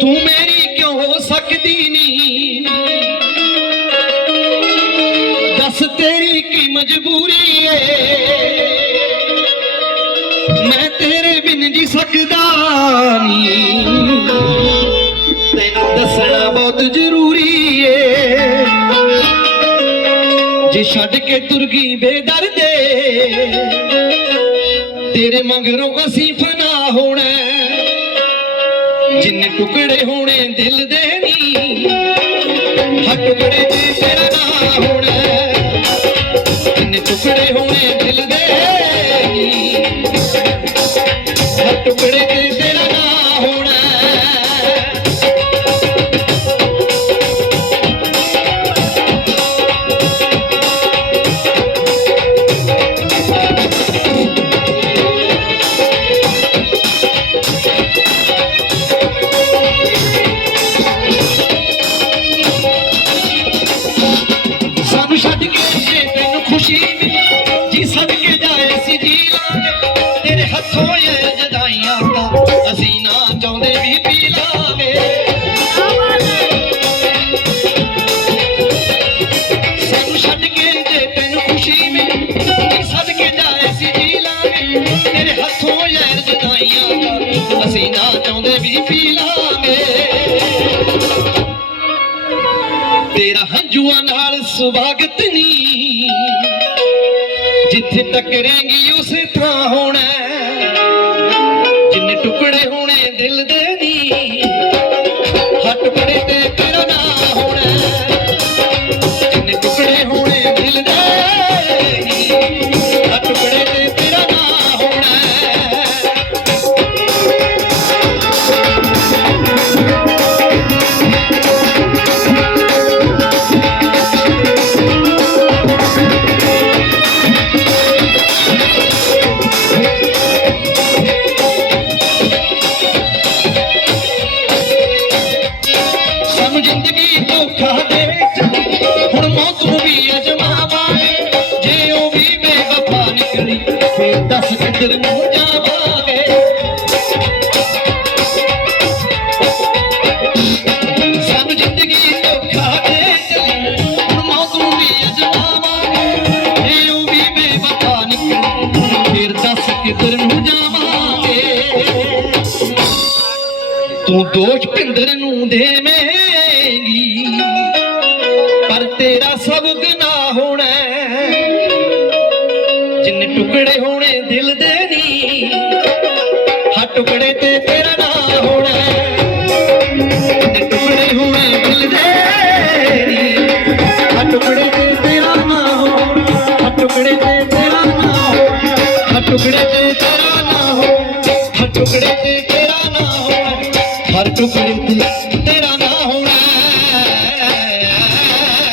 ਤੂੰ ਮੇਰੀ ਕਿਉਂ ਹੋ ਸਕਦੀ ਨਹੀਂ ਦੱਸ ਤੇਰੀ ਕੀ ਮਜਬੂਰੀ ਏ? ਮੈਂ ਤੇਰੇ ਬਿਨ ਜੀ ਸਕਦਾ ਨਹੀਂ ਜੇ ਛੱਡ ਕੇ ਤੁਰ ਗਈ ਬੇਦਰਦੇ ਤੇਰੇ ਮੰਗਰੋਂ ਅਸੀਂ ਫਨਾ ਹੋਣਾ। ਜਿੰਨੇ ਟੁਕੜੇ ਹੋਣੇ ਦਿਲ ਦੇ ਨਹੀਂ, ਹੱਥ ਟੁਕੜੇ ਤੇ ਤੇਰਾ ਨਾ ਹੋਣਾ। ਜਿੰਨੇ ਟੁਕੜੇ ਹੋਣੇ ਖੁਸ਼ੀ ਮਿਲੀ ਜੀ ਸਦਕੇ ਜਾਏ ਸੀ ਜੀ ਤੇਰੇ ਹੱਥੋਂ ਇਹ ਜਦਾਈਆਂ ਤਾਂ ਅਸੀਂ ਨਾ ਚਾਹੁੰਦੇ ਵੀ ਪੀ ਲਾਂਗੇ। ਸਾਨੂੰ ਛੱਡ ਕੇ ਜੇ ਤੈਨੂੰ ਖੁਸ਼ੀ ਮਿਲੀ, ਜੀ ਸਦਕੇ ਜਾਏ ਸੀ ਜੀ ਲਾਂਗੇ। ਤੇਰੇ ਹੱਥੋਂ ਇਹ ਜਦਾਈਆਂ ਤਾਂ ਅਸੀਂ ਨਾ ਚਾਹੁੰਦੇ ਵੀ ਪੀ ਲਾਂਗੇ। ਤੇਰਾ ਹੰਝੂਆਂ ਨਾਲ ਸੁਭਾਗਤ ਨਹੀਂ ਜਿੱਥੇ ਟਕਰੇਂਗੀ ਉਸੇ ਥਾਂ ਹੋਣਾ। ਕਿੱਧਰ ਨੂੰ ਜਾਵਾਂਗੇ ਤੂੰ ਦੋਸ਼ ਭਿੰਦਰ ਨੂੰ ਦੇਵੇਂਗੀ ਪਰ ਤੇਰਾ ਸਭ ਟੁਕੜੇ ਹੋਣੇ ਦਿਲ ਦੇ ਨਹੀਂ। ਹੱਥ ਟੁਕੜੇ ਤੇ ਤੇਰਾ ਨਾ ਹੋਣਾ ਹੈ। ਟੁਕੜੇ ਹੋਣੇ ਦਿਲ ਦੇ ਨਹੀਂ। ਹੱਥ ਟੁਕੜੇ ਤੇ ਤੇਰਾ ਨਾ ਹੋਣਾ ਹੱਥ ਟੁਕੜੇ ਤੇ ਤੇਰਾ ਨਾ ਹੋਣਾ ਹੱਥ ਟੁਕੜੇ ਤੇ ਤੇਰਾ ਨਾ ਹੋਣਾ ਹੱਥ ਟੁਕੜੇ ਤੇ ਤੇਰਾ ਨਾ ਹੋਣਾ ਹਰ ਟੁਕੜੇ ਤੇ